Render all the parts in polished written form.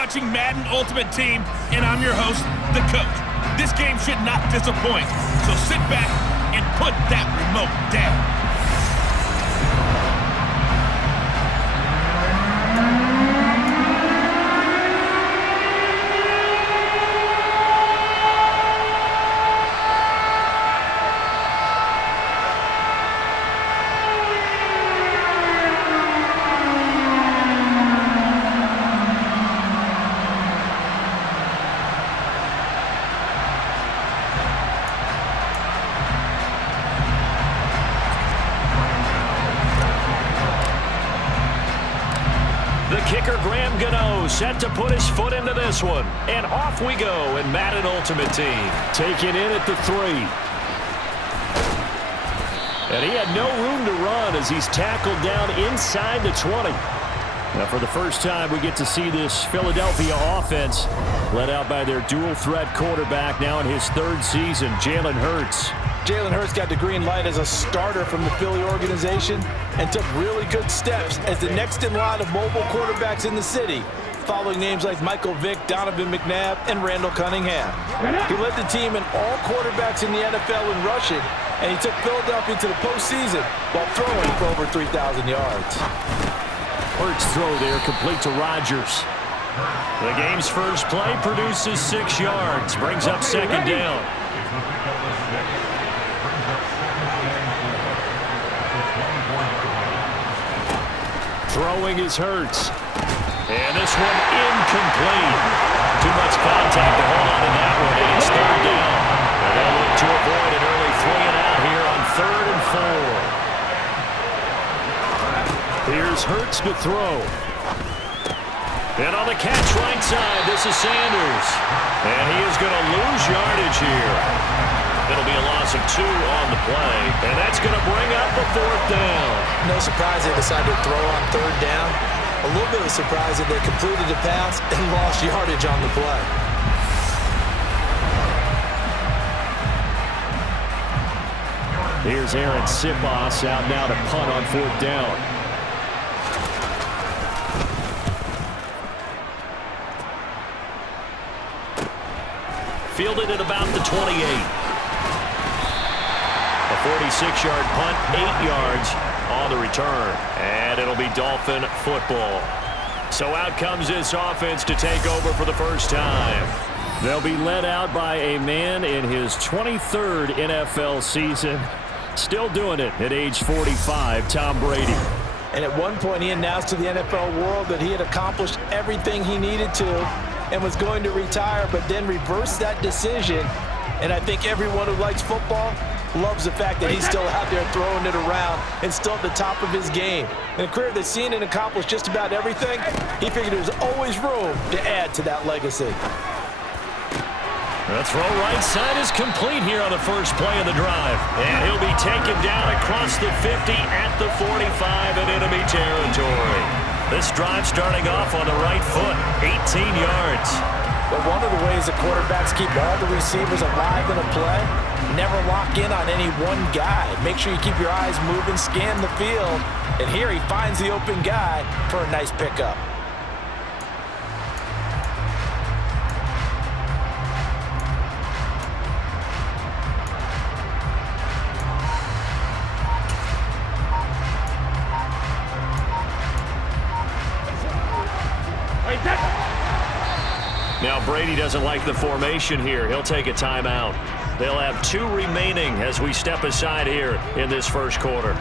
watching Madden Ultimate Team, and I'm your host, the coach. This game should not disappoint, so sit back and put that remote down. Set to put his foot into this one. And off we go in Madden Ultimate Team. Taken in at the 3. And he had no room to run as he's tackled down inside the 20. Now for the first time, we get to see this Philadelphia offense led out by their dual-threat quarterback now in his 3rd season, Jalen Hurts. Jalen Hurts got the green light as a starter from the Philly organization and took really good steps as the next in line of mobile quarterbacks in the city, following names like Michael Vick, Donovan McNabb, and Randall Cunningham. He led the team in all quarterbacks in the NFL in rushing, and he took Philadelphia to the postseason while throwing for over 3,000 yards. Hurts throw there, complete to Rodgers. The game's first play produces 6 yards, brings up 2nd down. Throwing is Hurts. And this one incomplete. Too much contact to hold on to that one, and it's 3rd down. And they'll look to avoid an early 3 and out here on 3rd and 4. Here's Hurts to throw. And on the catch right side, this is Sanders. And he is going to lose yardage here. It'll be a loss of 2 on the play, and that's going to bring up the 4th down. No surprise they decided to throw on 3rd down. A little bit of a surprise that they completed the pass and lost yardage on the play. Here's Aaron Sipos out now to punt on 4th down. Fielded at about the 28. A 46-yard punt, 8 yards on the return. And it'll be Dolphin football. So out comes this offense to take over for the first time. They'll be led out by a man in his 23rd NFL season. Still doing it at age 45, Tom Brady. And at one point he announced to the NFL world that he had accomplished everything he needed to and was going to retire, but then reversed that decision. And I think everyone who likes football loves the fact that he's still out there throwing it around and still at the top of his game. In a career that's seen and accomplished just about everything, he figured there was always room to add to that legacy. The throw right side is complete here on the first play of the drive. And he'll be taken down across the 50 at the 45 in enemy territory. This drive starting off on the right foot, 18 yards. But one of the ways the quarterbacks keep all the receivers alive in a play, never lock in on any one guy. Make sure you keep your eyes moving, scan the field. And here he finds the open guy for a nice pickup. Now Brady doesn't like the formation here. He'll take a timeout. They'll have 2 remaining as we step aside here in this first quarter.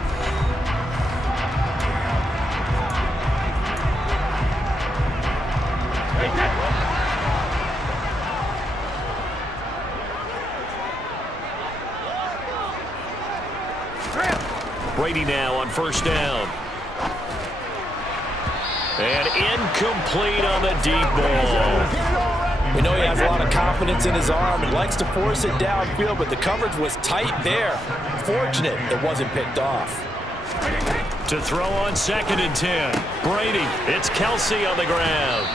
Brady now on 1st down. And incomplete on the deep ball. We know he has a lot of confidence in his arm and likes to force it downfield, but the coverage was tight there. Fortunate it wasn't picked off. To throw on 2nd and 10. Brady, it's Kelsey on the ground.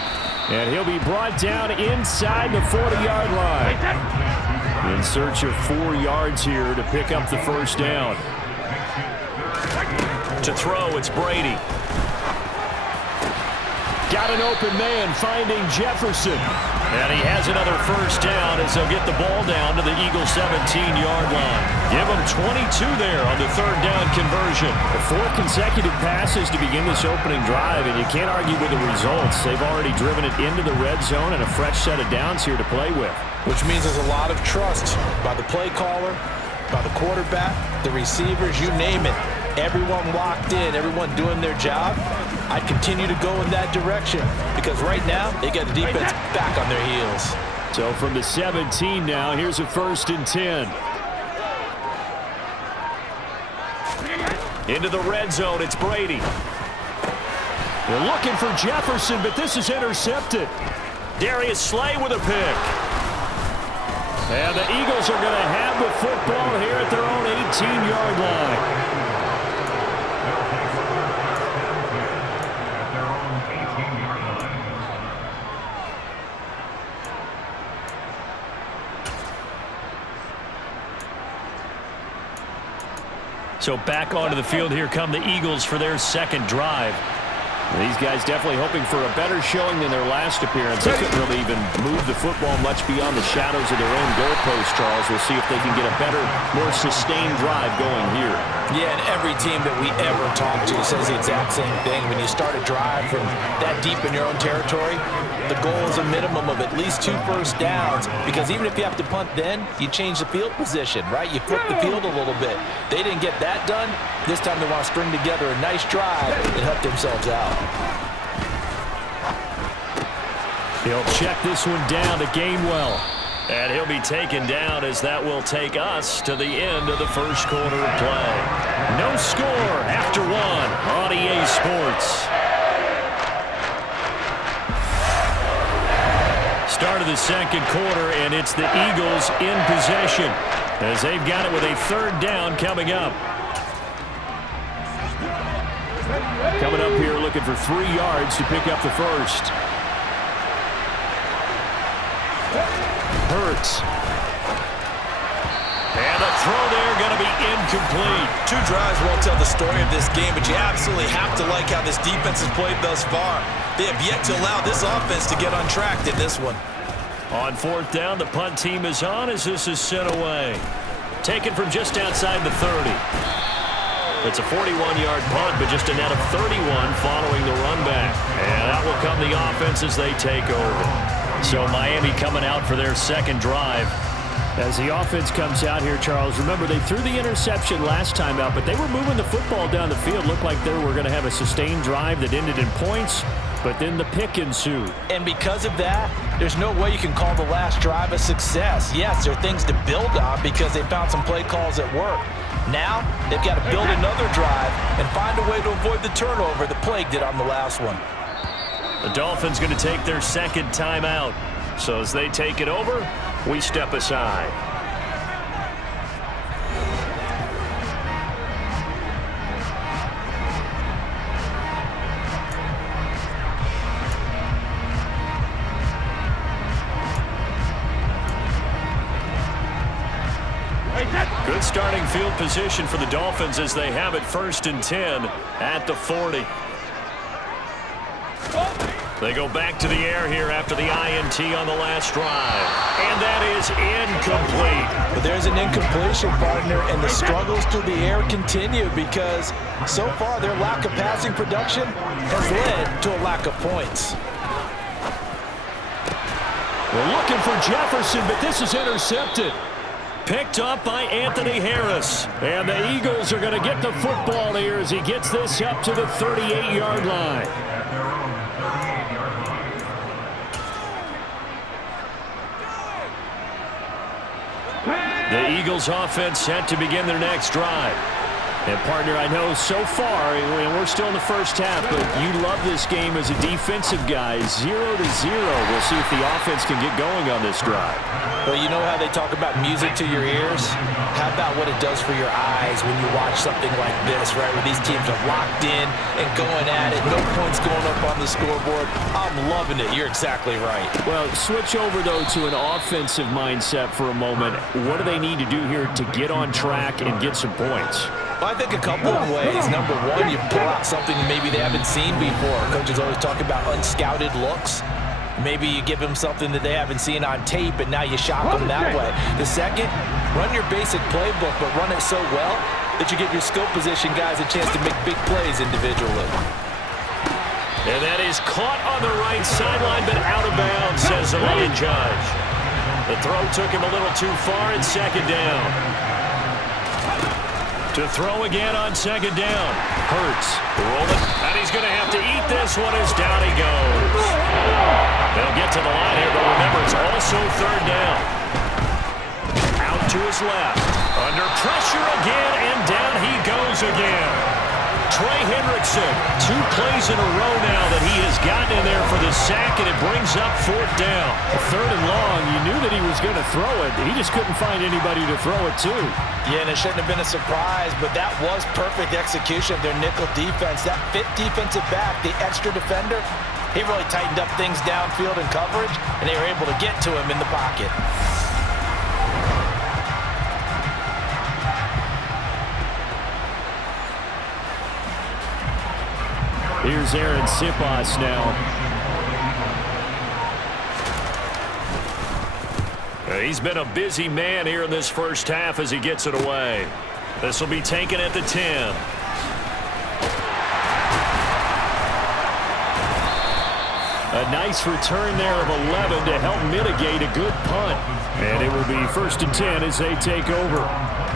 And he'll be brought down inside the 40-yard line. In search of 4 yards here to pick up the 1st down. To throw, it's Brady. Got an open man finding Jefferson. And he has another first down as they'll get the ball down to the Eagles' 17-yard line. Give them 22 there on the third down conversion. 4 consecutive passes to begin this opening drive, and you can't argue with the results. They've already driven it into the red zone and a fresh set of downs here to play with. Which means there's a lot of trust by the play caller, by the quarterback, the receivers, you name it. Everyone locked in, everyone doing their job. I continue to go in that direction because right now they got the defense back on their heels. So from the 17 now, here's a 1st and 10. Into the red zone, it's Brady. They're looking for Jefferson, but this is intercepted. Darius Slay with a pick. And the Eagles are going to have the football here at their own 18-yard line. So back onto the field, here come the Eagles for their second drive. These guys definitely hoping for a better showing than their last appearance. They couldn't really even move the football much beyond the shadows of their own goalpost, Charles. We'll see if they can get a better, more sustained drive going here. Yeah, and every team that we ever talk to says the exact same thing. When you start a drive from that deep in your own territory, the goal is a minimum of at least 2 first downs, because even if you have to punt then, you change the field position, right? You flip the field a little bit. They didn't get that done. This time they want to string together a nice drive and help themselves out. He'll check this one down to Gainwell. And he'll be taken down as that will take us to the end of the first quarter of play. No score after 1 on EA Sports. Start of the second quarter, and it's the Eagles in possession as they've got it with a 3rd down coming up. Coming up here looking for 3 yards to pick up the first. Hurts. And the throw there going to be incomplete. 2 drives won't tell the story of this game, but you absolutely have to like how this defense has played thus far. They have yet to allow this offense to get on track in this one. On 4th down, the punt team is on as this is sent away. Taken from just outside the 30. It's a 41-yard punt, but just a net of 31 following the run back. And out will come the offense as they take over. So Miami coming out for their second drive. As the offense comes out here, Charles, remember they threw the interception last time out, but they were moving the football down the field. Looked like they were going to have a sustained drive that ended in points, but then the pick ensued. And because of that, there's no way you can call the last drive a success. Yes, there are things to build on because they found some play calls that work. Now, they've got to build another drive and find a way to avoid the turnover the Plague did on the last one. The Dolphins going to take their second timeout. So as they take it over, we step aside. Good starting field position for the Dolphins as they have it 1st and 10 at the 40. They go back to the air here after the INT on the last drive. And that is incomplete. But there's an incompletion, partner, and the struggles through the air continue because so far their lack of passing production has led to a lack of points. We're looking for Jefferson, but this is intercepted. Picked up by Anthony Harris. And the Eagles are going to get the football here as he gets this up to the 38-yard line. The Eagles offense set to begin their next drive. And, partner, I know so far, and we're still in the first half, but you love this game as a defensive guy. 0-0. We'll see if the offense can get going on this drive. Well, you know how they talk about music to your ears? How about what it does for your eyes when you watch something like this, right, where these teams are locked in and going at it, no points going up on the scoreboard? I'm loving it. You're exactly right. Well, switch over, though, to an offensive mindset for a moment. What do they need to do here to get on track and get some points? Well, I think a couple of ways. Number one, you pull out something maybe they haven't seen before. Coaches always talk about unscouted looks. Maybe you give them something that they haven't seen on tape, and now you shock them that way. The second, run your basic playbook, but run it so well that you give your skill position guys a chance to make big plays individually. And that is caught on the right sideline, but out of bounds, says the line judge. The throw took him a little too far, and second down. To throw again on second down. Hurts rolling, and he's going to have to eat this one as down he goes. They'll get to the line here, but remember, it's also third down. Out to his left. Under pressure again, and down he goes again. Trey Hendrickson, 2 plays in a row now that he has gotten in there for the sack, and it brings up fourth down. Third and long, you knew that he was going to throw it. He just couldn't find anybody to throw it to. Yeah, and it shouldn't have been a surprise, but that was perfect execution of their nickel defense. That fifth defensive back, the extra defender, he really tightened up things downfield in coverage, and they were able to get to him in the pocket. Here's Aaron Sipos now. He's been a busy man here in this first half as he gets it away. This will be taken at the 10. A nice return there of 11 to help mitigate a good punt. And it will be 1st and 10 as they take over.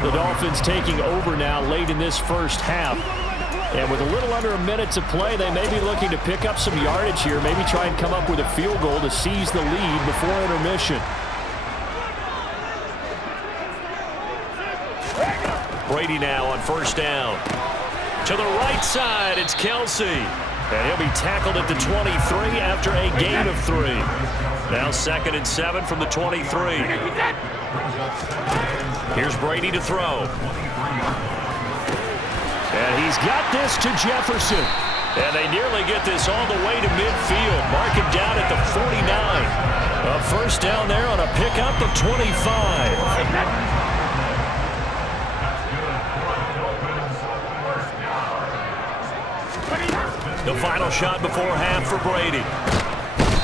The Dolphins taking over now late in this first half. And with a little under a minute to play, they may be looking to pick up some yardage here, maybe try and come up with a field goal to seize the lead before intermission. Brady now on first down. To the right side, it's Kelsey. And he'll be tackled at the 23 after a gain of 3. Now 2nd and 7 from the 23. Here's Brady to throw. And he's got this to Jefferson. And they nearly get this all the way to midfield. Mark him down at the 49. A first down there on a pickup of 25. The final shot before half for Brady.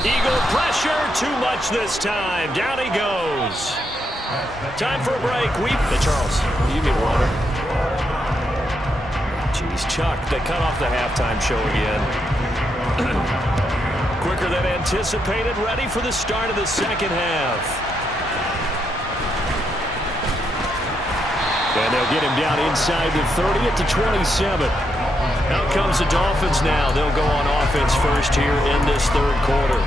Eagle pressure, too much this time. Down he goes. Time for a break. Hey, Charles, you get water. Jeez, Chuck, they cut off the halftime show again. Quicker than anticipated, ready for the start of the second half. And they'll get him down inside the 30 at the 27. Out comes the Dolphins now. They'll go on offense first here in this third quarter.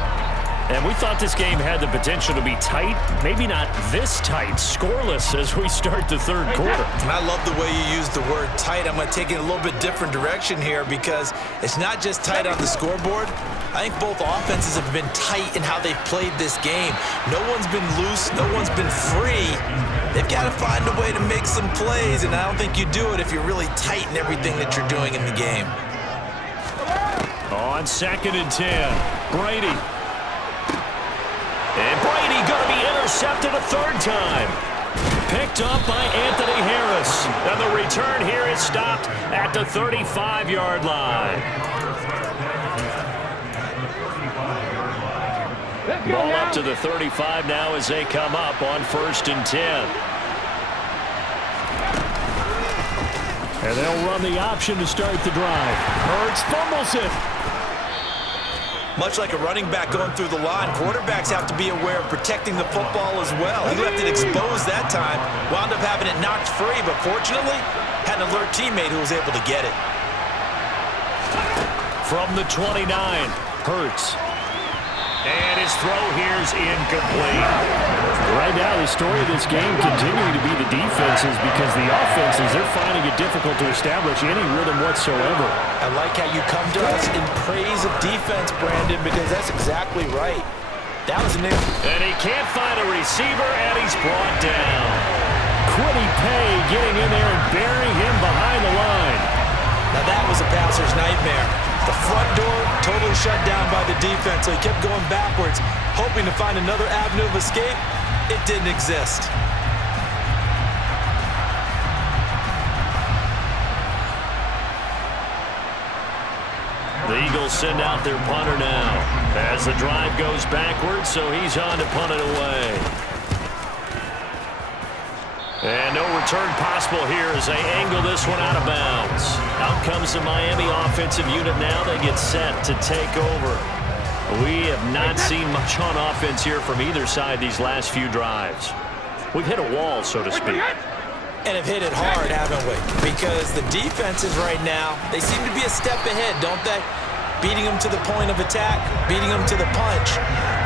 And we thought this game had the potential to be tight, maybe not this tight, scoreless as we start the third quarter. And I love the way you use the word tight. I'm going to take it in a little bit different direction here because it's not just tight on the scoreboard. I think both offenses have been tight in how they've played this game. No one's been loose. No one's been free. They've got to find a way to make some plays, and I don't think you do it if you're really tight in everything that you're doing in the game. On 2nd and 10, Brady. And Brady going to be intercepted a third time. Picked up by Anthony Harris. And the return here is stopped at the 35-yard line. Ball up to the 35 now as they come up on 1st and 10. And they'll run the option to start the drive. Hurts fumbles it. Much like a running back going through the line, quarterbacks have to be aware of protecting the football as well. He left it exposed that time, wound up having it knocked free, but fortunately, had an alert teammate who was able to get it. From the 29, Hurts. And his throw here's incomplete. Right now, the story of this game continuing to be the defenses because the offenses, they're finding it difficult to establish any rhythm whatsoever. I like how you come to us in praise of defense, Brandon, because that's exactly right. That was an And he can't find a receiver, and he's brought down. Quiddy Pay getting in there and burying him behind the line. Now that was a passer's nightmare. The front door totally shut down by the defense, so he kept going backwards, hoping to find another avenue of escape. It didn't exist. The Eagles send out their punter now as the drive goes backwards, so he's on to punt it away. And no return possible here as they angle this one out of bounds. Out comes the Miami offensive unit now. They get set to take over. We have not seen much on offense here from either side these last few drives. We've hit a wall, so to speak. And have hit it hard, haven't we? Because the defenses right now, they seem to be a step ahead, don't they? Beating them to the point of attack, beating them to the punch.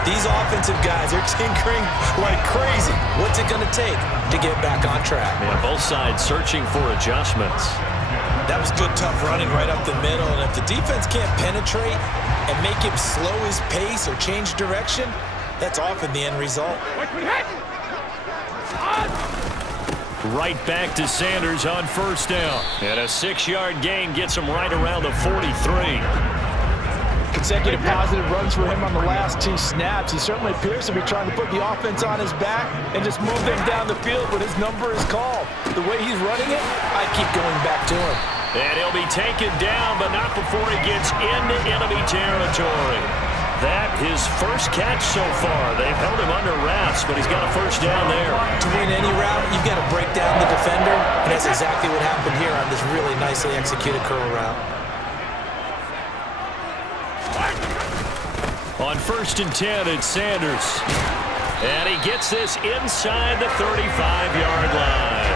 These offensive guys are tinkering like crazy. What's it going to take to get back on track? Yeah, both sides searching for adjustments. That was good, tough running right up the middle. And if the defense can't penetrate and make him slow his pace or change direction, that's often the end result. Right back to Sanders on first down. And a 6-yard gain gets him right around the 43. Consecutive positive runs for him on the last 2 snaps. He certainly appears to be trying to put the offense on his back and just move them down the field when his number is called. The way he's running it, I keep going back to him. And he'll be taken down, but not before he gets into enemy territory. That his first catch so far. They've held him under wraps, but he's got a first down there. To win any route, you've got to break down the defender, and that's exactly what happened here on this really nicely executed curl route. On first and 10, it's Sanders. And he gets this inside the 35-yard line.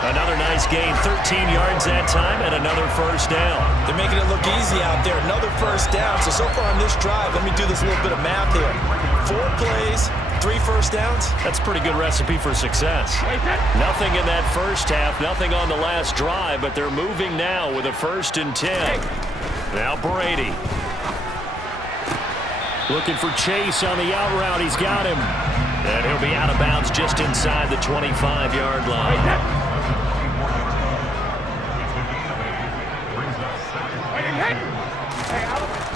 Another nice gain, 13 yards that time, and another first down. They're making it look easy out there. Another first down. So far on this drive, let me do this little bit of math here. 4 plays, 3 first downs. That's a pretty good recipe for success. Nothing in that first half, nothing on the last drive, but they're moving now with a first and 10. Now Brady. Looking for Chase on the out route. He's got him. And he'll be out of bounds just inside the 25-yard line.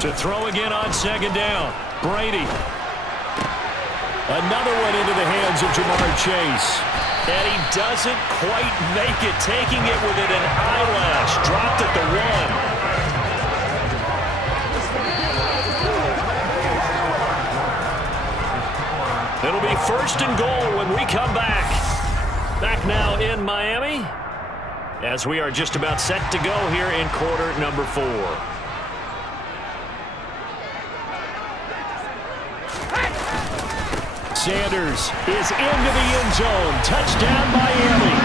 To throw again on second down. Brady. Another one into the hands of Jamar Chase. And he doesn't quite make it, taking it within an eyelash. Dropped at the 1. It'll be first and goal when we come back. Back now in Miami, as we are just about set to go here in quarter number 4. Sanders is into the end zone. Touchdown, Miami.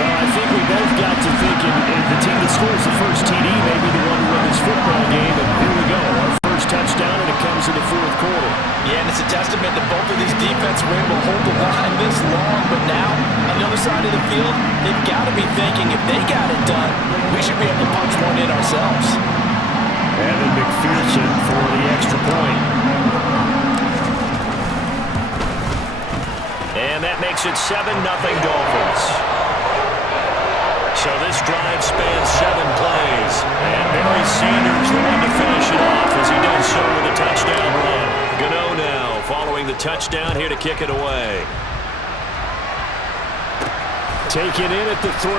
Well, I think we both got to thinking the team that scores the first TD may be the one to win this football game. And here we go. Our first touchdown, and it comes in the 4th quarter. Yeah, and it's a testament that both of these defenses were able to hold the line this long. But now, on the other side of the field, they've got to be thinking if they got it done, we should be able to punch one in ourselves. Evan McPherson for the extra point. And that makes it 7-0 Dolphins. So this drive spans 7 plays. And Barry Sanders the one to finish it off as he does so with a touchdown run. Gano now following the touchdown here to kick it away. Taken in at the 3.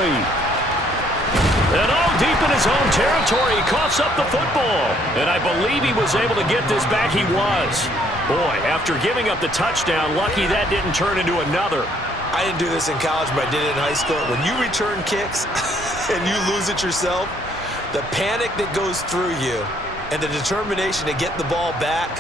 And all deep in his own territory, he coughs up the football. And I believe he was able to get this back. He was. Boy, after giving up the touchdown, lucky that didn't turn into another. I didn't do this in college, but I did it in high school. When you return kicks and you lose it yourself, the panic that goes through you and the determination to get the ball back,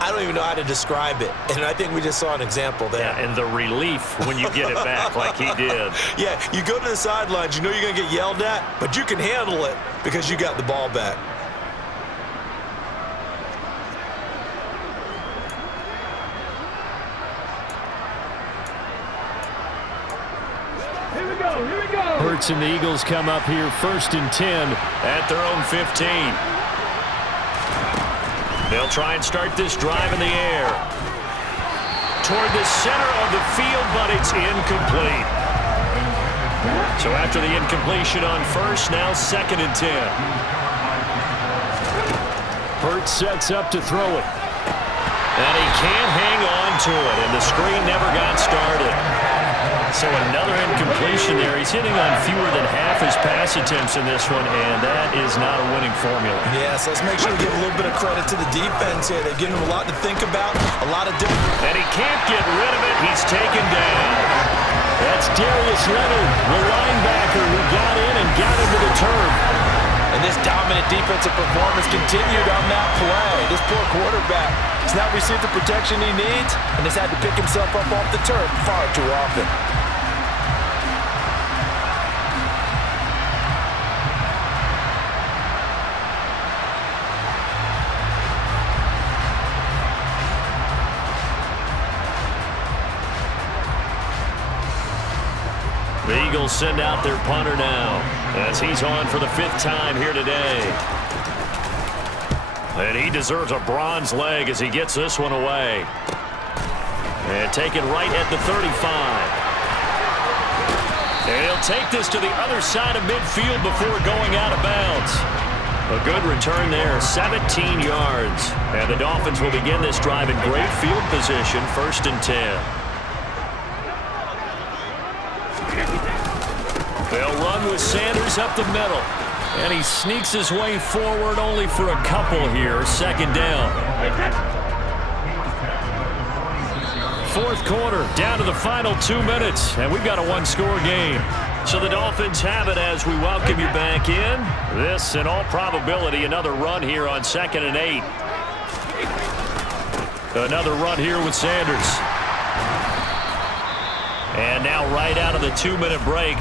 I don't even know how to describe it. And I think we just saw an example there. Yeah, and the relief when you get it back like he did. Yeah, you go to the sidelines, you know you're going to get yelled at, but you can handle it because you got the ball back. Hurts and the Eagles come up here first and 10 at their own 15. They'll try and start this drive in the air. Toward the center of the field, but it's incomplete. So after the incompletion on first, now second and 10. Hurts sets up to throw it. And he can't hang on to it, and the screen never got started. So another incompletion there. He's hitting on fewer than half his pass attempts in this one, and that is not a winning formula. Yes, let's make sure we give a little bit of credit to the defense here. They've given him a lot to think about, a lot of different... And he can't get rid of it. He's taken down. That's Darius Leonard, the linebacker who got in and got into the turf. And this dominant defensive performance continued on that play. This poor quarterback has not received the protection he needs and has had to pick himself up off the turf far too often. The Eagles send out their punter now as he's on for the 5th time here today. And he deserves a bronze leg as he gets this one away. And taken right at the 35. And he'll take this to the other side of midfield before going out of bounds. A good return there, 17 yards. And the Dolphins will begin this drive in great field position, 1st and 10. They'll run with Sanders up the middle. And he sneaks his way forward only for a couple here. 2nd down. 4th quarter, down to the final 2 minutes. And we've got a 1-score game. So the Dolphins have it as we welcome you back in. This, in all probability, another run here on 2nd and 8. Another run here with Sanders. And now right out of the 2-minute break,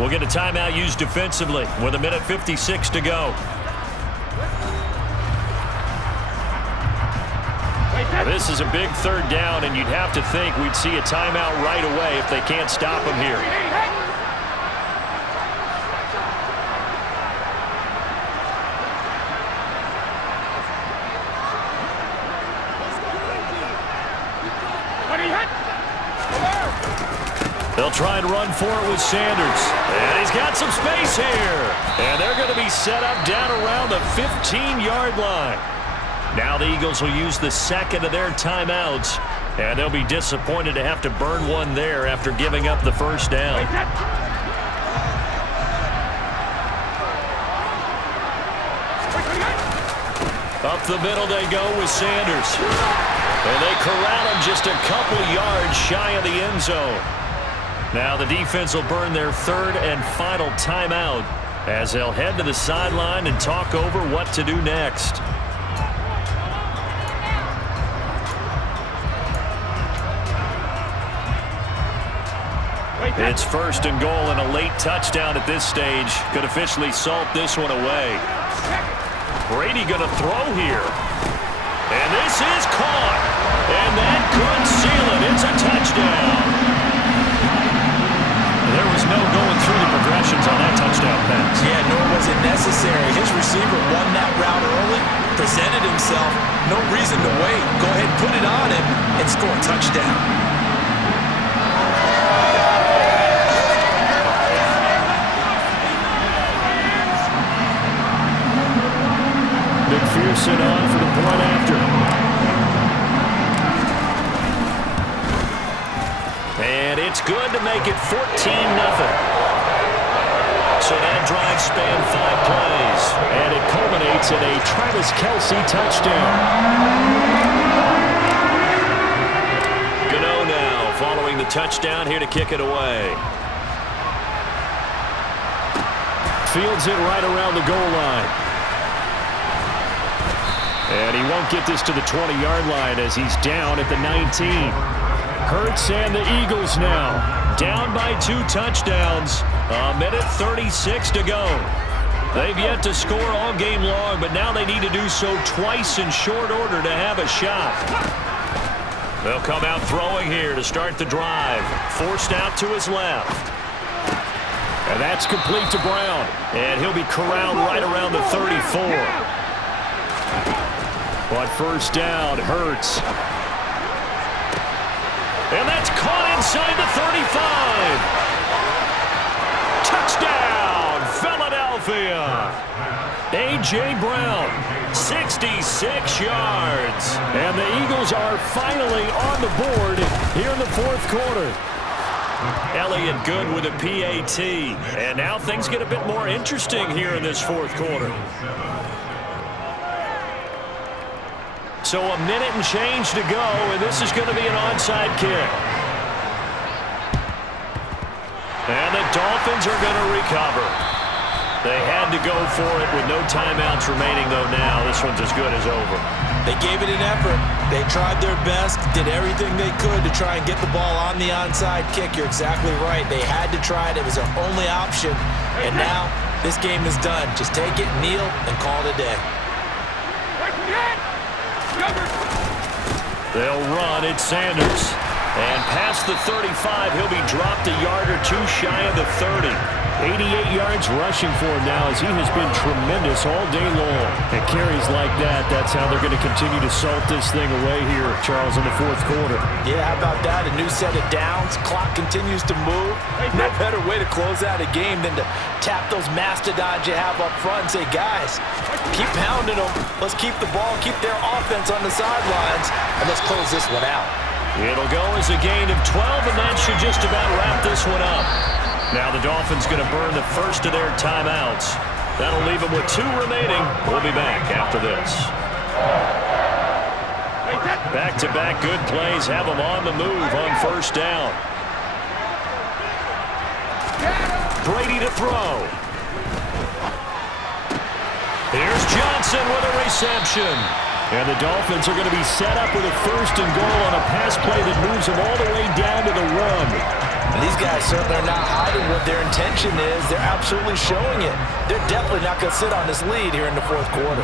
we'll get a timeout used defensively with 1:56 to go. This is a big 3rd down, and you'd have to think we'd see a timeout right away if they can't stop him here. They'll try and run for it with Sanders. And he's got some space here. And they're going to be set up down around the 15-yard line. Now the Eagles will use the 2nd of their timeouts. And they'll be disappointed to have to burn one there after giving up the 1st down. Up the middle they go with Sanders. And they corral him just a couple yards shy of the end zone. Now the defense will burn their 3rd and final timeout as they'll head to the sideline and talk over what to do next. It's 1st and goal, and a late touchdown at this stage could officially salt this one away. Brady going to throw here. And this is caught. And that could seal it. It's a touchdown. There was no going through the progressions on that touchdown pass. Yeah, nor was it necessary. His receiver won that route early, presented himself, no reason to wait. Go ahead and put it on him and score a touchdown. McPherson on for the point after. And it's good to make it 14-0. So that drive spanned 5 plays. And it culminates in a Travis Kelce touchdown. Gano now following the touchdown here to kick it away. Fields it right around the goal line. And he won't get this to the 20-yard line as he's down at the 19. Hurts and the Eagles now down by 2 touchdowns. 1:36 to go. They've yet to score all game long, but now they need to do so twice in short order to have a shot. They'll come out throwing here to start the drive. Forced out to his left. And that's complete to Brown. And he'll be corralled right around the 34. But 1st down, Hurts. And that's caught inside the 35. Touchdown, Philadelphia. A.J. Brown, 66 yards. And the Eagles are finally on the board here in the 4th quarter. Elliott good with a PAT. And now things get a bit more interesting here in this fourth quarter. So a minute and change to go, and this is going to be an onside kick. And the Dolphins are going to recover. They had to go for it with no timeouts remaining, though now this one's as good as over. They gave it an effort. They tried their best, did everything they could to try and get the ball on the onside kick. You're exactly right. They had to try it. It was their only option. And now this game is done. Just take it, kneel, and call it a day. They'll run. It's Sanders. And past the 35, he'll be dropped a yard or two shy of the 30. 88 yards rushing for him now as he has been tremendous all day long. And carries like that, that's how they're going to continue to salt this thing away here, Charles, in the fourth quarter. Yeah, how about that? A new set of downs. Clock continues to move. No better way to close out a game than to tap those mastodons you have up front and say, guys, keep pounding them. Let's keep the ball, keep their offense on the sidelines, and let's close this one out. It'll go as a gain of 12, and that should just about wrap this one up. Now the Dolphins going to burn the first of their timeouts. That'll leave them with 2 remaining. We'll be back after this. Back-to-back good plays have them on the move on first down. Brady to throw. Here's Johnson with a reception. And the Dolphins are going to be set up with a first and goal on a pass play that moves them all the way down to the 1. And these guys certainly are not hiding what their intention is. They're absolutely showing it. They're definitely not going to sit on this lead here in the fourth quarter.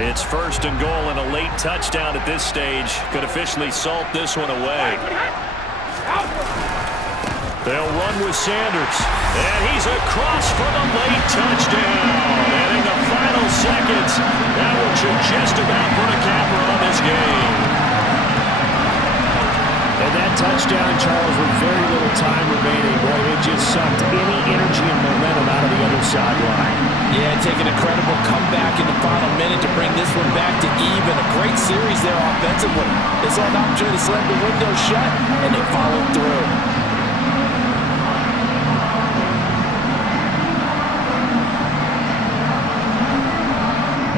It's first and goal and a late touchdown at this stage. Could officially salt this one away. They'll run with Sanders. And he's across for the late touchdown. And in the final seconds, that one should just about put a capper on this game. And that touchdown, Charles, with very little time remaining, boy, it just sucked any energy and momentum out of the other sideline. Yeah, taking a credible comeback in the final minute to bring this one back to even. A great series there offensively. They saw an opportunity to slam the window shut, and they followed through.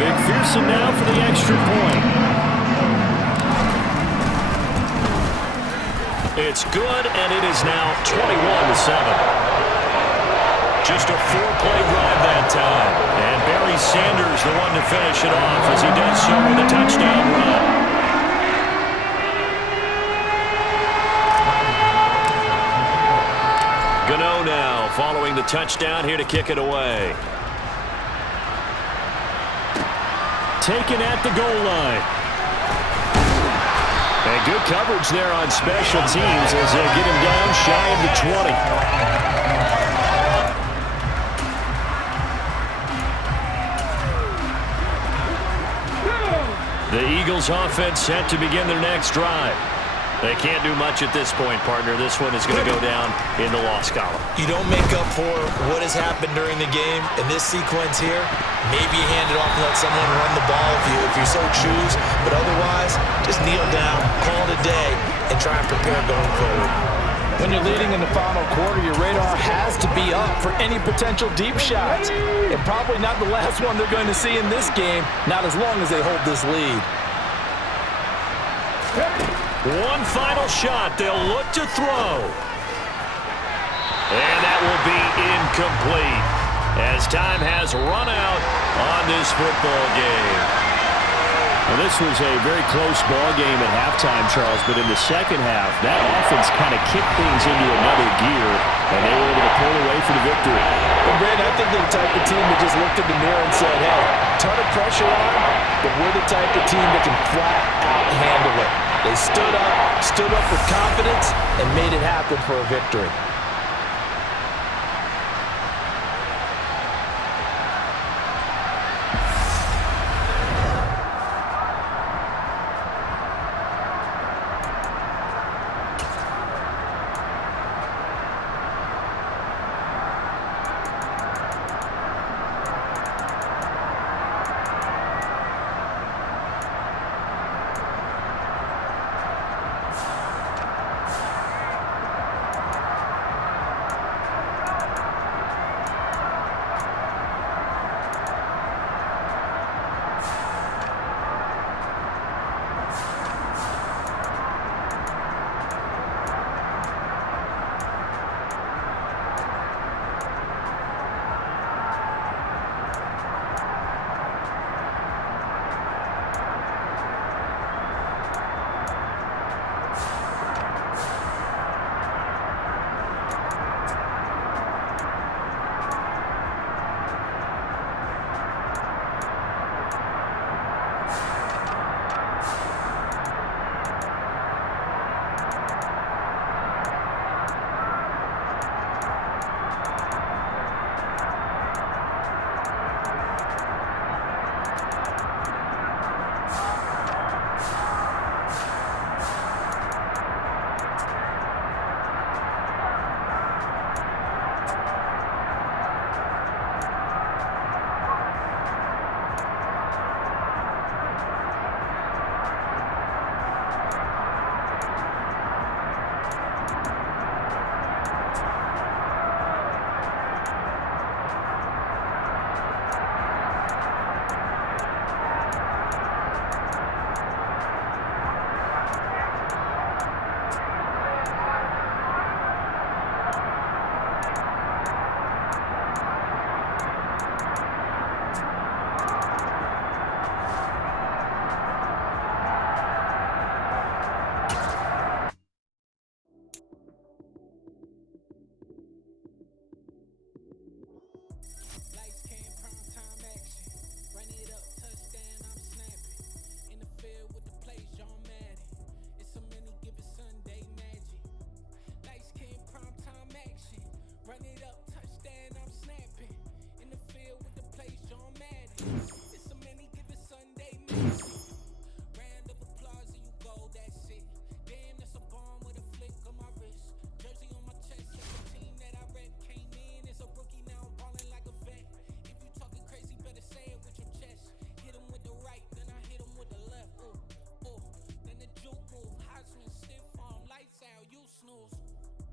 McPherson now for the extra point. It's good, and it is now 21-7. Just a 4-play drive that time. And Barry Sanders the one to finish it off as he does so with a touchdown run. Gano now following the touchdown here to kick it away. Taken at the goal line. And good coverage there on special teams as they get him down shy of the 20. The Eagles offense set to begin their next drive. They can't do much at this point, partner. This one is going to go down in the loss column. You don't make up for what has happened during the game. In this sequence here, maybe you hand it off and let someone run the ball if you so choose. But otherwise, just kneel down, call it a day, and try and prepare going forward. When you're leading in the final quarter, your radar has to be up for any potential deep shots. And probably not the last one they're going to see in this game, not as long as they hold this lead. One final shot. They'll look to throw. And that will be incomplete as time has run out on this football game. Well, this was a very close ball game at halftime, Charles, but in the second half, that offense kind of kicked things into another gear, and they were able to pull away for the victory. Well, Brandon, I think they're the type of team that just looked in the mirror and said, hey, ton of pressure on, but we're the type of team that can flat out handle it. They stood up with confidence, and made it happen for a victory. Run it up, touchdown, I'm snapping. In the field with the place, John Madden. It's a many given Sunday, man. Round of applause and you go, that's it. Damn, that's a bomb with a flick on my wrist. Jersey on my chest, that's the team that I rep. Came in as a rookie, now I'm ballin' like a vet. If you talking crazy, better say it with your chest. Hit him with the right, then I hit him with the left. Ooh, ooh. Then the juke move, Heisman, stiff arm, lights out, you snooze.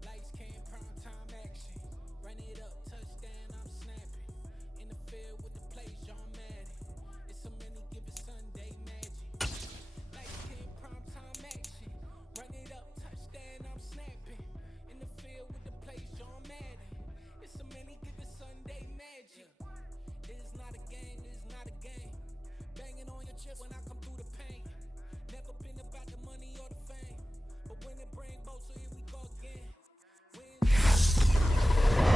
Lights came, prime time action. Run it up, touchdown, I'm snapping. In the field with the place, John Madden. It's a many given Sunday magic. Lights came, prime time action. Run it up, touchdown, I'm snapping. In the field with the place, John Madden. It's a many given Sunday magic. It is not a game, it is not a game. Banging on your chest when I come through the pain. Never been about the money or the fame. But when it bring both, so here we go again.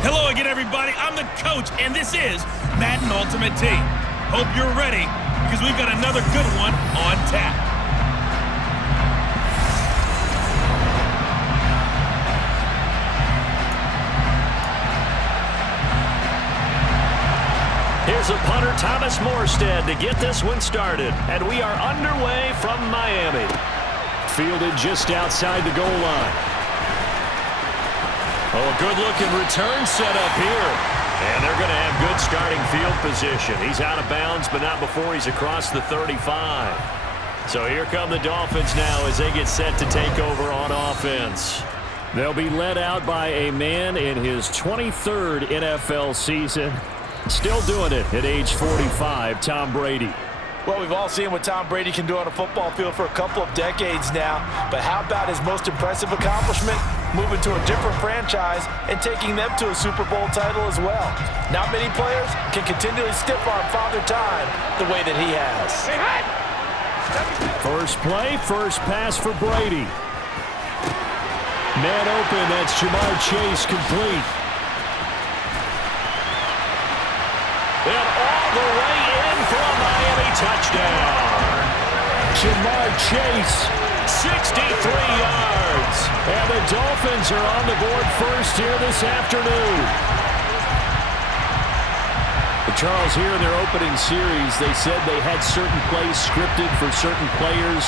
Hello again, everybody. I'm the coach, and this is Madden Ultimate Team. Hope you're ready, because we've got another good one on tap. Here's a punter, Thomas Morstead, to get this one started. And we are underway from Miami. Fielded just outside the goal line. Oh, a good-looking return set up here. And they're going to have good starting field position. He's out of bounds, but not before he's across the 35. So here come the Dolphins now as they get set to take over on offense. They'll be led out by a man in his 23rd NFL season. Still doing it at age 45, Tom Brady. Well, we've all seen what Tom Brady can do on a football field for a couple of decades now. But how about his most impressive accomplishment? Moving to a different franchise and taking them to a Super Bowl title as well. Not many players can continually stiff-arm Father Time the way that he has. First play, first pass for Brady. Man open, that's Jamar Chase complete. And all the way in for a Miami touchdown. Jamar Chase, 63 yards. and the Dolphins are on the board first here this afternoon. Charles, here in their opening series, they said they had certain plays scripted for certain players.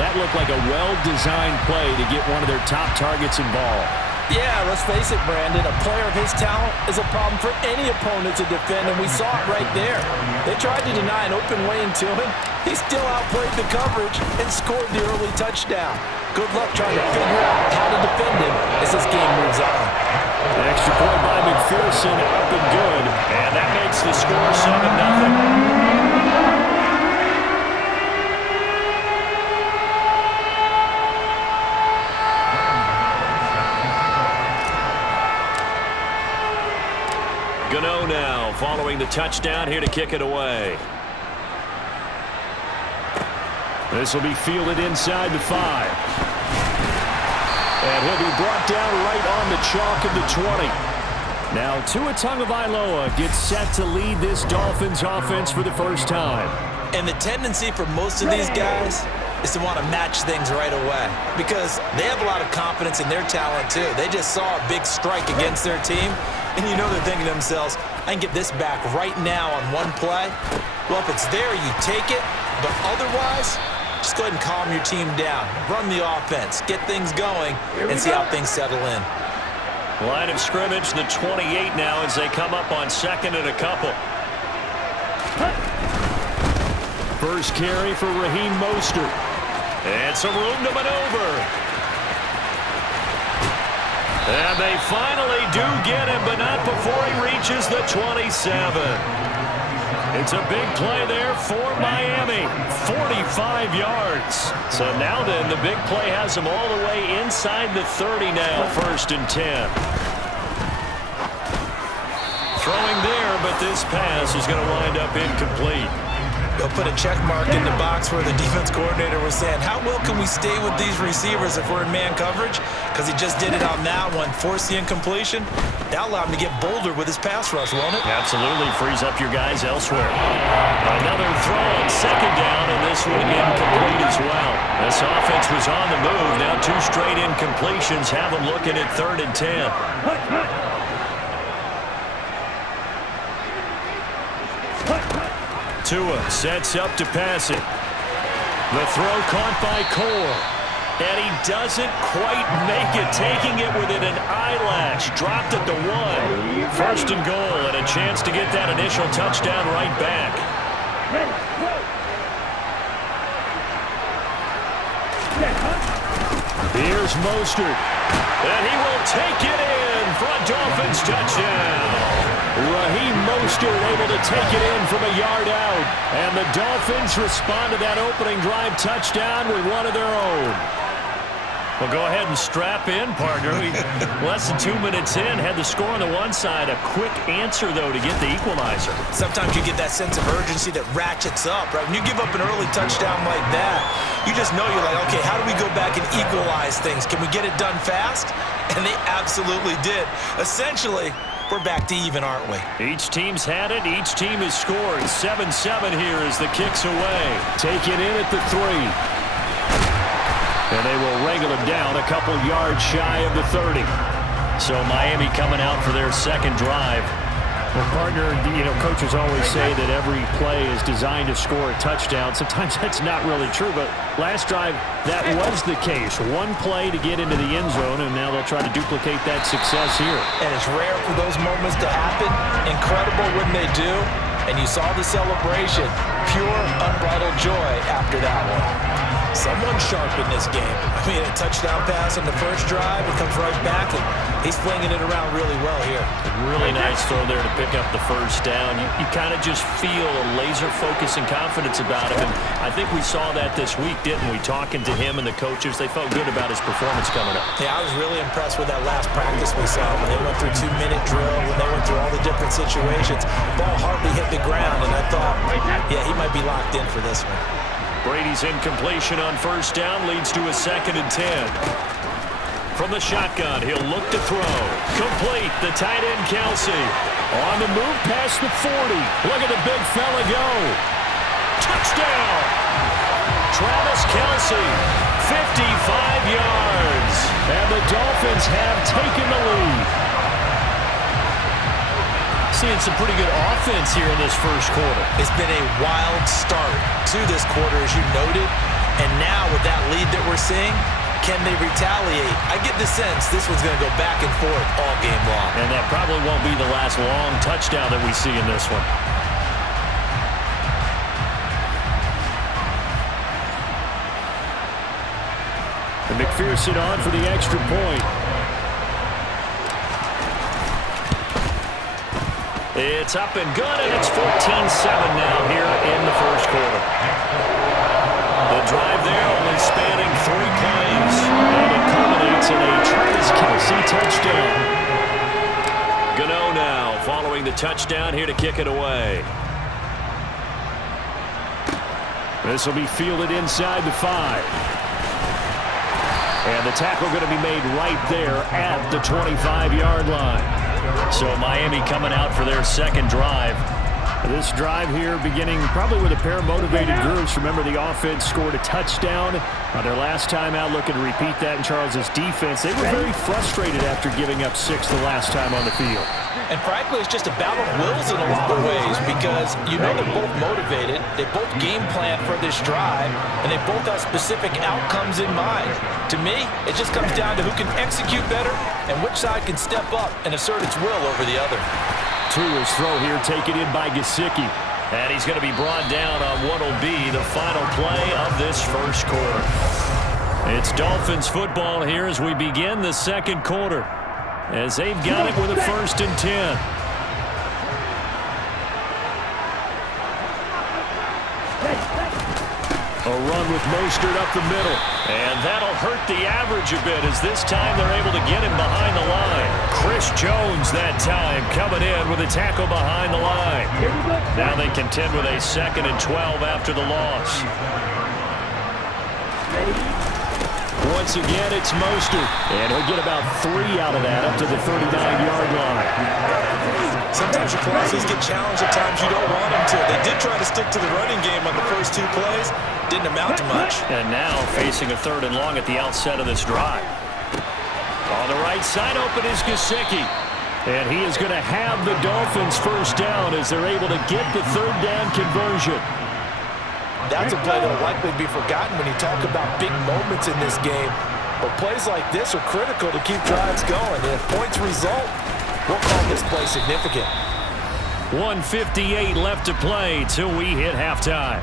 That looked like a well-designed play to get one of their top targets involved. Yeah, let's face it, Brandon. A player of his talent is a problem for any opponent to defend, and we saw it right there. They tried to deny an open lane to him. He still outplayed the coverage and scored the early touchdown. Good luck trying to figure out how to defend him as this game moves on. The extra point by McPherson up and good. And that makes the score 7-0. Gano now following the touchdown here to kick it away. This will be fielded inside the 5. And he'll be brought down right on the chalk of the 20. Now Tua Tagovailoa gets set to lead this Dolphins offense for the first time. And the tendency for most of these guys is to want to match things right away because they have a lot of confidence in their talent too. They just saw a big strike against their team, and you know they're thinking to themselves, I can get this back right now on one play. Well, if it's there, you take it, but otherwise, just go ahead and calm your team down. Run the offense, get things going, and see how things settle in. Line of scrimmage, the 28 now as they come up on second and a couple. First carry for Raheem Mostert. And some room to maneuver. And they finally do get him, but not before he reaches the 27. It's a big play there for Miami. 45 yards. So now then, the big play has them all the way inside the 30 now, 1st and 10. Throwing there, but this pass is going to wind up incomplete. They'll put a check mark in the box where the defense coordinator was saying, how well can we stay with these receivers if we're in man coverage? Because he just did it on that one, forced the incompletion. That'll allow him to get bolder with his pass rush, won't it? Absolutely, frees up your guys elsewhere. Another throw on second down, and this one incomplete as well. This offense was on the move. Now 2 straight incompletions have them looking at 3rd and 10. Tua sets up to pass it. The throw caught by Cole. And he doesn't quite make it, taking it within an eyelash. Dropped at the 1. First and goal, and a chance to get that initial touchdown right back. Here's Mostert. And he will take it in for a Dolphins touchdown. Raheem Mostert able to take it in from a yard out. And the Dolphins respond to that opening drive touchdown with one of their own. Well, go ahead and strap in, partner. Less than 2 minutes in, had the score on the one side. A quick answer, though, to get the equalizer. Sometimes you get that sense of urgency that ratchets up, right? When you give up an early touchdown like that, you just know you're like, okay, how do we go back and equalize things? Can we get it done fast? And they absolutely did. Essentially, we're back to even, aren't we? Each team's had it. Each team has scored. 7-7 here as the kick's away. Take it in at the 3. And they will wrangle him down a couple yards shy of the 30. So Miami coming out for their second drive. Well, partner, coaches always say that every play is designed to score a touchdown. Sometimes that's not really true, but last drive, that was the case. One play to get into the end zone, and now they'll try to duplicate that success here. And it's rare for those moments to happen. Incredible when they do. And you saw the celebration. Pure, unbridled joy after that one. Someone sharp in this game. I mean, a touchdown pass on the first drive. It comes right back, and he's flinging it around really well here. Really nice throw there to pick up the first down. You kind of just feel a laser focus and confidence about him. And I think we saw that this week, didn't we? Talking to him and the coaches, they felt good about his performance coming up. Yeah, I was really impressed with that last practice we saw when they went through 2-minute drill, when they went through all the different situations. Ball hardly hit the ground, and I thought, yeah, he might be locked in for this one. Brady's incompletion on first down leads to a 2nd and 10. From the shotgun, he'll look to throw. Complete, the tight end Kelsey. On the move past the 40. Look at the big fella go. Touchdown! Travis Kelsey, 55 yards. And the Dolphins have taken the lead. Seeing some pretty good offense here in this first quarter. It's been a wild start to this quarter, as you noted. And now with that lead that we're seeing, can they retaliate? I get the sense this one's going to go back and forth all game long. And that probably won't be the last long touchdown that we see in this one. And McPherson on for the extra point. It's up and good, and it's 14-7 now here in the first quarter. The drive there only spanning 3 plays, and it culminates in a Travis Kelsey touchdown. Gano now following the touchdown here to kick it away. This will be fielded inside the 5. And the tackle going to be made right there at the 25-yard line. So Miami coming out for their second drive. This drive here beginning probably with a pair of motivated groups. Remember, the offense scored a touchdown on their last time out. Looking to repeat that in Charles's defense. They were very frustrated after giving up 6 the last time on the field. And frankly, it's just a battle of wills in a lot of ways because you know they're both motivated. They both game plan for this drive, and they both have specific outcomes in mind. To me, it just comes down to who can execute better and which side can step up and assert its will over the other. Tua's throw here taken in by Gesicki. And he's going to be brought down on what will be the final play of this first quarter. It's Dolphins football here as we begin the second quarter, as they've got it with a 1st and 10. A run with Mostert up the middle. And that'll hurt the average a bit as this time they're able to get him behind the line. Chris Jones that time coming in with a tackle behind the line. Now they contend with a 2nd and 12 after the loss. Once again, it's Mostert. And he'll get about 3 out of that up to the 39-yard line. Sometimes your crosses get challenged at times you don't want them to. They did try to stick to the running game on the first 2 plays. Didn't amount to much. And now facing a 3rd and long at the outset of this drive. On the right side open is Gesicki. And he is going to have the Dolphins first down as they're able to get the third down conversion. That's a play that will likely be forgotten when you talk about big moments in this game. But plays like this are critical to keep drives going. And if points result, we'll call this play significant. 1:58 left to play till we hit halftime.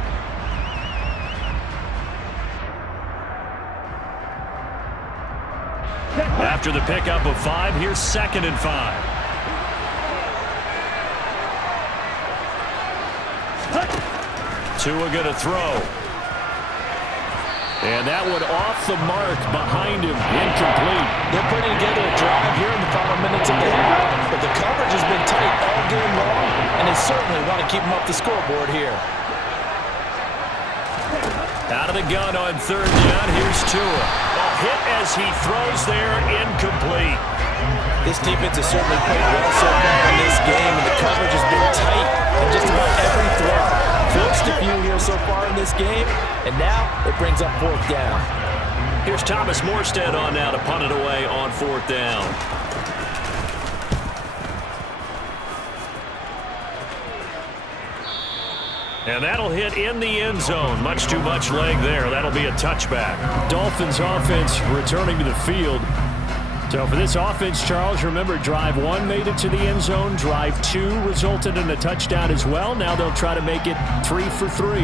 After the pickup of 5, here's 2nd and 5. Tua going to throw. And that one off the mark behind him, incomplete. They're putting together a drive here in the final minutes of the half, but the coverage has been tight all game long, and they certainly want to keep them up the scoreboard here. Out of the gun on 3rd down, here's Tua. A hit as he throws there, incomplete. This defense has certainly played well so far in this game, and the coverage has been tight on just about every throw. Forced a few here so far in this game, and now it brings up 4th down. Here's Thomas Morstead on now to punt it away on 4th down. And that'll hit in the end zone. Much too much leg there. That'll be a touchback. Dolphins offense returning to the field. So for this offense, Charles, remember drive 1 made it to the end zone. Drive 2 resulted in a touchdown as well. Now they'll try to make it 3 for 3.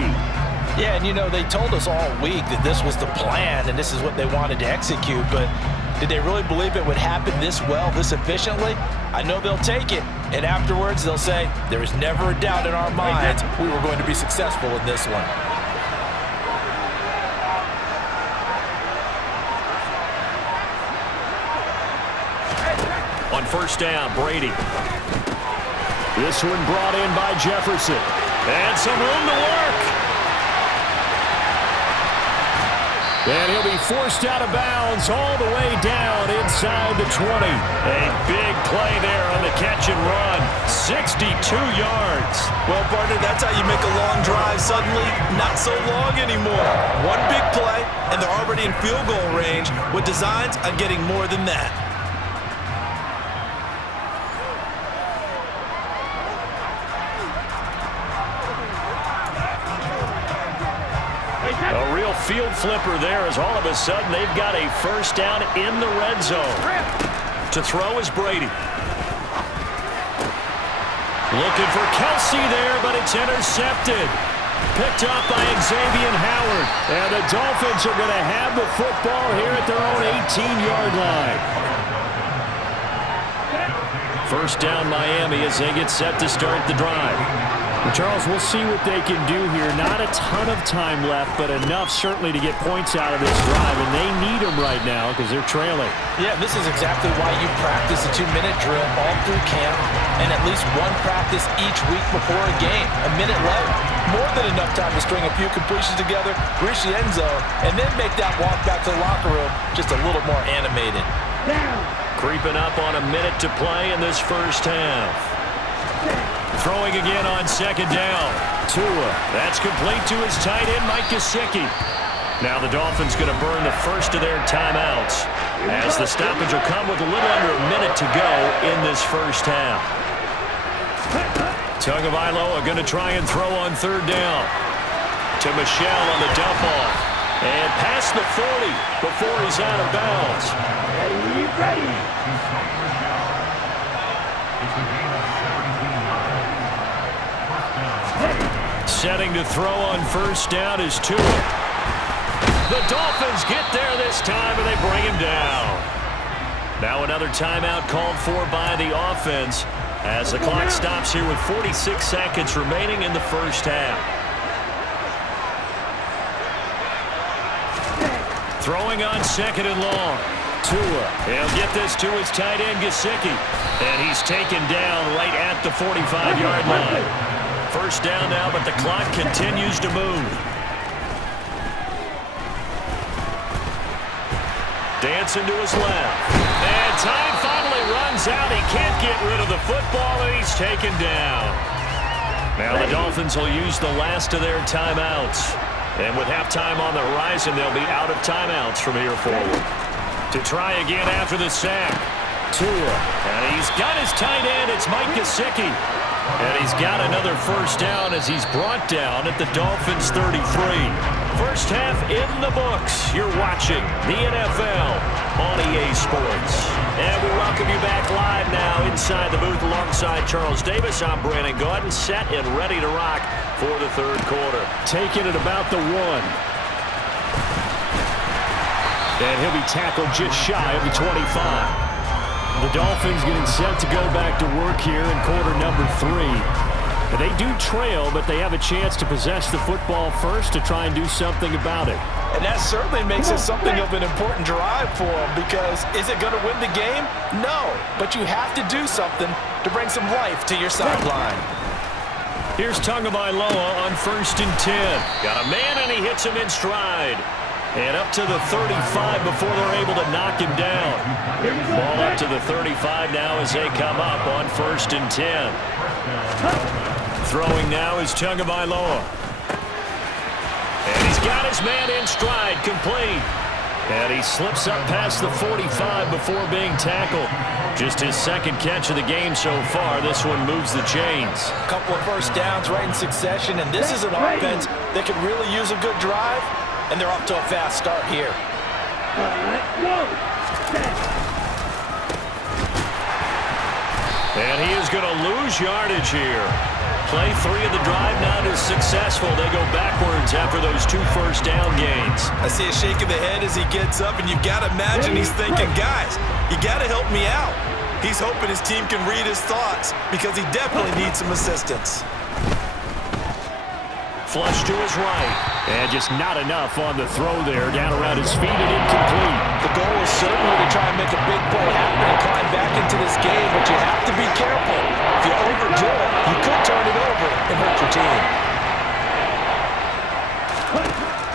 Yeah, and you know, they told us all week that this was the plan and this is what they wanted to execute, but did they really believe it would happen this well, this efficiently? I know they'll take it, and afterwards they'll say, there is never a doubt in our minds we were going to be successful in this one. On 1st down, Brady. This one brought in by Jefferson. And some room to work. And he'll be forced out of bounds all the way down inside the 20. A big play there on the catch and run. 62 yards. Well, partner, that's how you make a long drive suddenly not so long anymore. One big play, and they're already in field goal range with designs on getting more than that. A real field flipper there as all of a sudden they've got a first down in the red zone. To throw is Brady. Looking for Kelsey there, but it's intercepted. Picked up by Xavier Howard. And the Dolphins are going to have the football here at their own 18-yard line. First down Miami as they get set to start the drive. Charles, we'll see what they can do here. Not a ton of time left, but enough certainly to get points out of this drive, and they need them right now because they're trailing. Yeah, this is exactly why you practice a 2-minute drill all through camp and at least one practice each week before a game. A minute left, more than enough time to string a few completions together, reach the end zone, and then make that walk back to the locker room just a little more animated. Creeping up on a minute to play in this first half. Throwing again on 2nd down. Tua. That's complete to his tight end, Mike Gesicki. Now the Dolphins going to burn the first of their timeouts as the stoppage will come with a little under a minute to go in this first half. Tagovailoa going to try and throw on 3rd down. To Michelle on the dump off. And past the 40 before he's out of bounds. Ready. Setting to throw on 1st down is Tua. The Dolphins get there this time, and they bring him down. Now another timeout called for by the offense as the clock stops here with 46 seconds remaining in the first half. Throwing on 2nd and long. Tua. He'll get this to his tight end, Gesicki. And he's taken down right at the 45-yard line. First down now, but the clock continues to move. Dancing to his left. And time finally runs out. He can't get rid of the football, and he's taken down. Now the Dolphins will use the last of their timeouts. And with halftime on the horizon, they'll be out of timeouts from here forward. To try again after the sack. Tua. And he's got his tight end. It's Mike Gesicki. And he's got another first down as he's brought down at the Dolphins' 33. First half in the books. You're watching the NFL on EA Sports. And we welcome you back live now inside the booth alongside Charles Davis. I'm Brandon Gaudin, set and ready to rock for the third quarter. Taking it about the 1. And he'll be tackled just shy of the 25. The Dolphins getting set to go back to work here in quarter number 3. They do trail, but they have a chance to possess the football first to try and do something about it. And that certainly makes it something of an important drive for them, because is it going to win the game? No, but you have to do something to bring some life to your sideline. Here's Tagovailoa on 1st and 10. Got a man, and he hits him in stride. And up to the 35 before they're able to knock him down. Ball up to the 35 now as they come up on 1st and 10. Throwing now is Tagovailoa. And he's got his man in stride, complete. And he slips up past the 45 before being tackled. Just his second catch of the game so far. This one moves the chains. A couple of first downs right in succession, and this is an offense that could really use a good drive. And they're off to a fast start here. And he is going to lose yardage here. Play 3 of the drive not as successful. They go backwards after those 2 first down gains. I see a shake of the head as he gets up, and you've got to imagine he's thinking, guys, you got to help me out. He's hoping his team can read his thoughts because he definitely needs some assistance. Flush to his right. And just not enough on the throw there. Down around his feet and incomplete. The goal is certainly to try and make a big play happen and climb back into this game, but you have to be careful. If you overdo it, you could turn it over and hurt your team.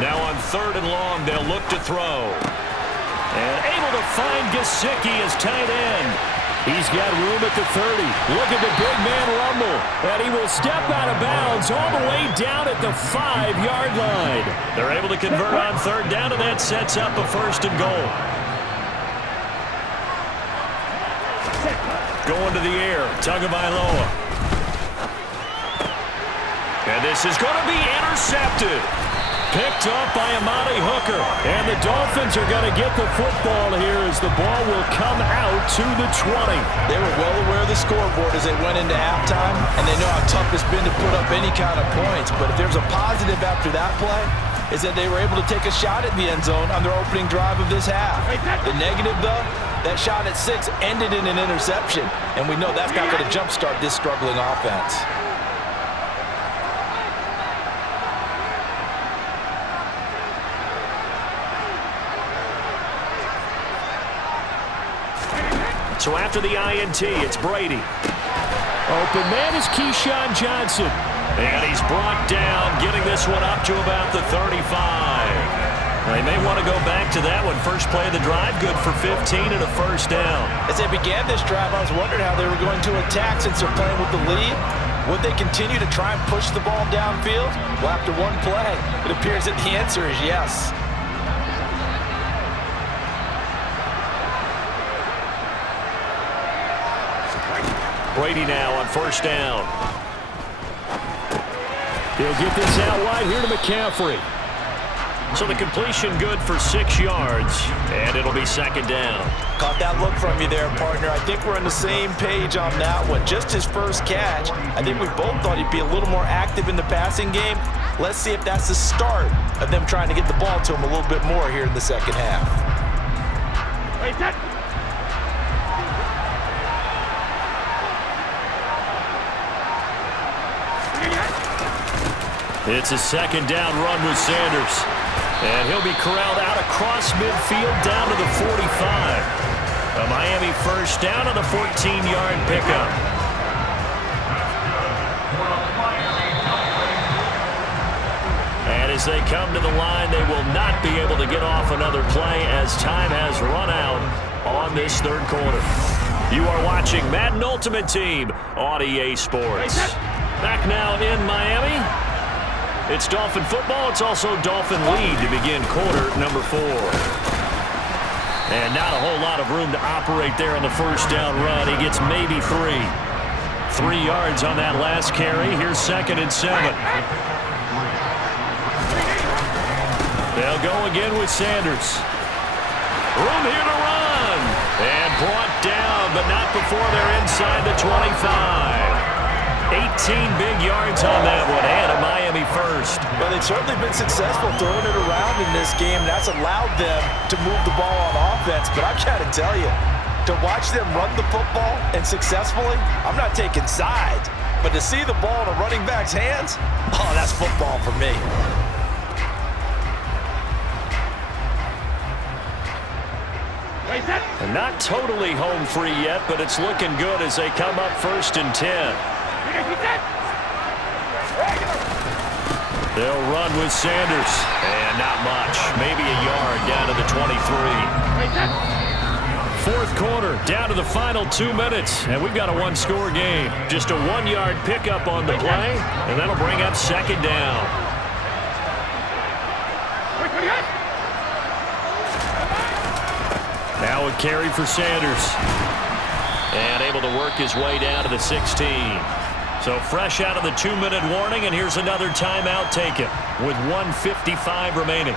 Now on 3rd and long, they'll look to throw. And able to find Gesicki as tight end. He's got room at the 30. Look at the big man rumble. And he will step out of bounds all the way down at the 5-yard line. They're able to convert on 3rd down, and that sets up a 1st and goal. Going to the air, Tagovailoa. And this is going to be intercepted. Picked up by Amani Hooker. And the Dolphins are going to get the football here as the ball will come out to the 20. They were well aware of the scoreboard as they went into halftime, and they know how tough it's been to put up any kind of points. But if there's a positive after that play, is that they were able to take a shot at the end zone on their opening drive of this half. The negative, though, that shot at 6 ended in an interception, and we know that's not going to jumpstart this struggling offense. So after the INT, it's Brady. Open man is Keyshawn Johnson. And he's brought down, getting this one up to about the 35. They may want to go back to that one. First play of the drive, good for 15 and a 1st down. As they began this drive, I was wondering how they were going to attack since they're playing with the lead. Would they continue to try and push the ball downfield? Well, after one play, it appears that the answer is yes. Brady now on 1st down. He'll get this out wide here to McCaffrey. So the completion good for 6 yards, and it'll be 2nd down. Caught that look from you there, partner. I think we're on the same page on that one. Just his first catch. I think we both thought he'd be a little more active in the passing game. Let's see if that's the start of them trying to get the ball to him a little bit more here in the second half. It's a 2nd down run with Sanders. And he'll be corralled out across midfield down to the 45. A Miami 1st down on the 14-yard pickup. And as they come to the line, they will not be able to get off another play as time has run out on this 3rd quarter. You are watching Madden Ultimate Team on EA Sports. Back now in Miami. It's Dolphin football. It's also Dolphin lead to begin quarter number 4. And not a whole lot of room to operate there on the first down run. He gets maybe 3. 3 yards on that last carry. Here's 2nd and 7. They'll go again with Sanders. Room here to run. And brought down, but not before they're inside the 25. 18 big yards on that one, and a Miami first. Well, they've certainly been successful throwing it around in this game. That's allowed them to move the ball on offense. But I've got to tell you, to watch them run the football and successfully, I'm not taking sides. But to see the ball in a running back's hands, oh, that's football for me. And not totally home free yet, but it's looking good as they come up 1st and 10. They'll run with Sanders. And not much. Maybe a yard down to the 23. 4th quarter, down to the final 2 minutes. And we've got a 1-score game. Just a 1-yard pickup on the play. And that'll bring up 2nd down. Now a carry for Sanders. And able to work his way down to the 16. So fresh out of the 2-minute warning, and here's another timeout taken with 1:55 remaining.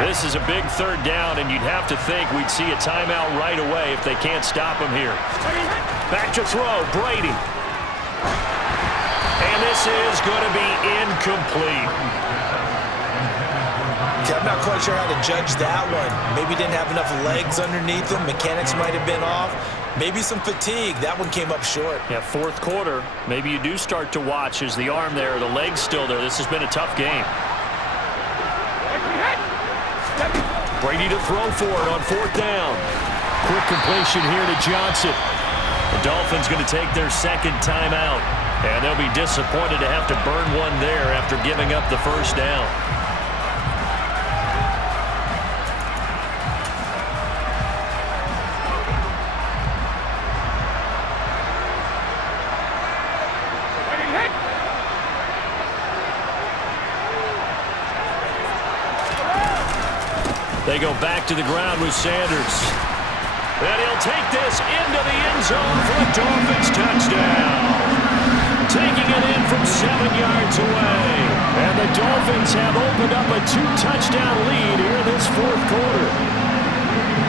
This is a big 3rd down, and you'd have to think we'd see a timeout right away if they can't stop him here. Back to throw, Brady. And this is going to be incomplete. I'm not quite sure how to judge that one. Maybe didn't have enough legs underneath him. Mechanics might have been off. Maybe some fatigue. That one came up short. Yeah, 4th quarter. Maybe you do start to watch as the arm there, the leg's still there. This has been a tough game. Brady to throw for it on 4th down. Quick completion here to Johnson. The Dolphins going to take their 2nd timeout. And they'll be disappointed to have to burn one there after giving up the 1st down. They go back to the ground with Sanders. And he'll take this into the end zone for a Dolphins touchdown. Taking it in from 7 yards away. And the Dolphins have opened up a 2-touchdown lead here in this 4th quarter.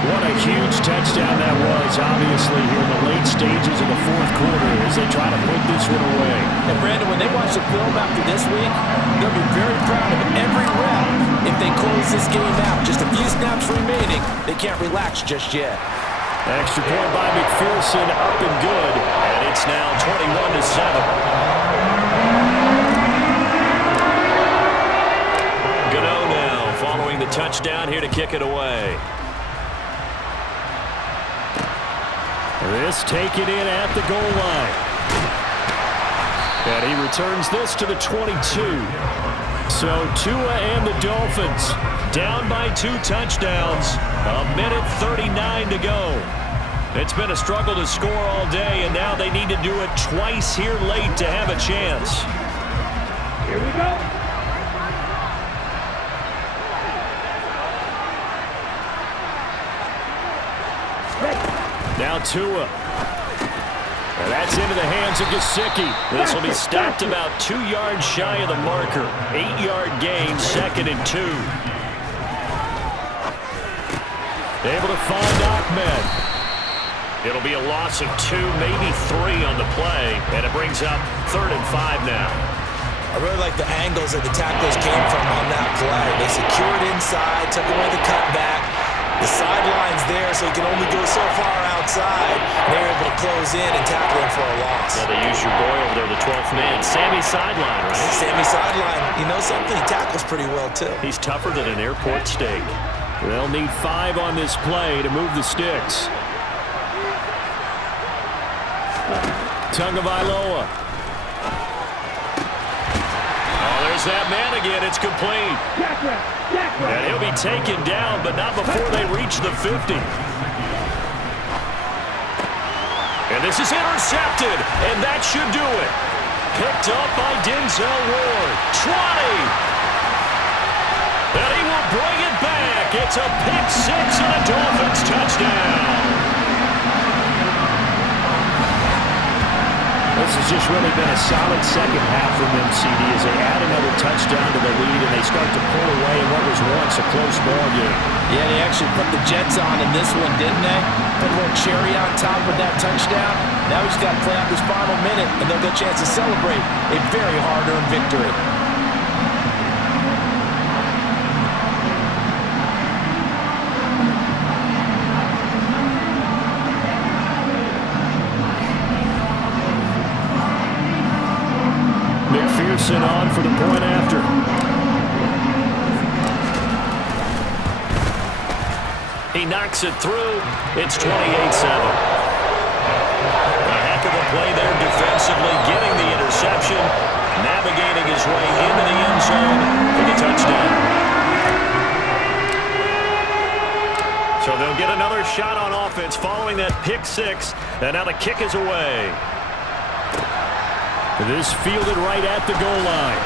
What a huge touchdown that was, obviously, here in the late stages of the 4th quarter as they try to put this one away. And, Brandon, when they watch the film after this week, they'll be very proud of every rep if they close this game out. Just a few snaps remaining. They can't relax just yet. Extra point by McPherson, up and good. And it's now 21-7. Gano now following the touchdown here to kick it away. This taken in at the goal line. And he returns this to the 22. So Tua and the Dolphins down by 2 touchdowns. 1:39 to go. It's been a struggle to score all day, and now they need to do it twice here late to have a chance. Here we go. Now Tua. And that's into the hands of Gesicki. This will be stopped about 2 yards shy of the marker. 8-yard gain, 2nd and 2. Able to find Ahmed. It'll be a loss of 2, maybe 3 on the play. And it brings up 3rd and 5 now. I really like the angles that the tacklers came from on that play. They secured inside, took away the cutback. The sideline's there, so he can only go so far outside. They were able to close in and tackle him for a loss. Now they use your boy over there, the 12th man. Sammy sideline, right? Sammy sideline. You know something? He tackles pretty well, too. He's tougher than an airport steak. They'll need 5 on this play to move the sticks. Tagovailoa. Oh, there's that man again. It's complete. And he'll be taken down, but not before they reach the 50. And this is intercepted, and that should do it. Picked up by Denzel Ward. 20. And he will bring it back. back. It's a pick six and a Dolphins touchdown. This has just really been a solid second half from them, CD, as they add another touchdown to the lead and they start to pull away in what was once a close ball game. Yeah, they actually put the Jets on in this one, didn't they? Put a little cherry on top with that touchdown. Now he's got to play out this final minute, and they'll get a chance to celebrate a very hard-earned victory. McPherson on for the point after. He knocks it through. It's 28-7. A heck of a play there defensively, getting the interception, navigating his way into the end zone for the touchdown. So they'll get another shot on offense following that pick six, and now the kick is away. This fielded right at the goal line.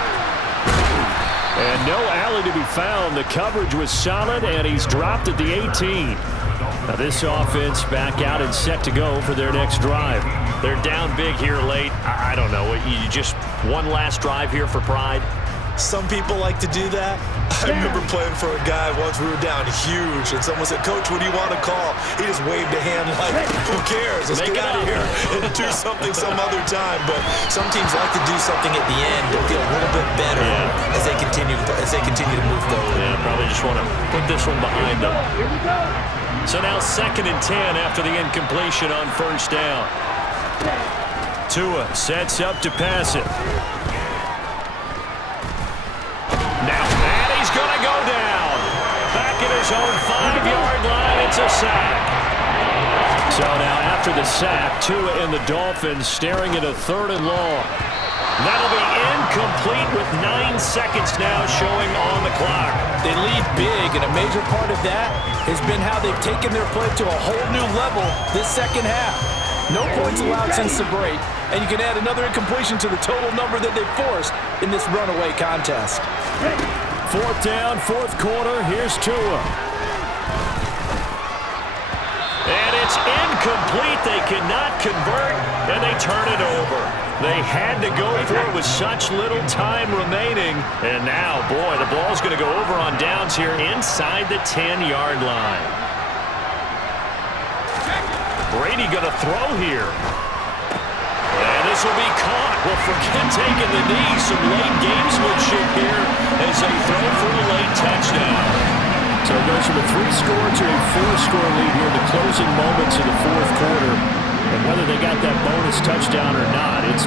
And no alley to be found. The coverage was solid, and he's dropped at the 18. Now this offense back out and set to go for their next drive. They're down big here late. I don't know. You just one last drive here for pride? Some people like to do that. I remember playing for a guy once. We were down huge, and someone said, "Coach, what do you want to call?" He just waved a hand like, "Who cares? Let's get out of here and do something some other time." But some teams like to do something at the end to feel a little bit better as they continue to move forward. Yeah, probably just want to put this one behind them. So now 2nd and 10 after the incompletion on first down. Tua sets up to pass it. Now Maddie's going to go down. Back at his own 5-yard line. It's a sack. So now after the sack, Tua and the Dolphins staring at a 3rd and long. That'll be incomplete with 9 seconds now showing on the clock. They lead big, and a major part of that has been how they've taken their play to a whole new level this second half. No points allowed since the break, and you can add another incompletion to the total number that they've forced in this runaway contest. 4th down, 4th quarter. Here's Tua. And it's incomplete. They cannot convert, and they turn it over. They had to go for it with such little time remaining. And now, boy, the ball's going to go over on downs here inside the 10-yard line. Brady going to throw here. And this will be caught. Well, forget taking the knee. Some late gamesmanship here as they throw for a late touchdown. So it goes from a 3-score to a 4-score lead here in the closing moments of the 4th quarter. And whether they got that bonus touchdown or not, it's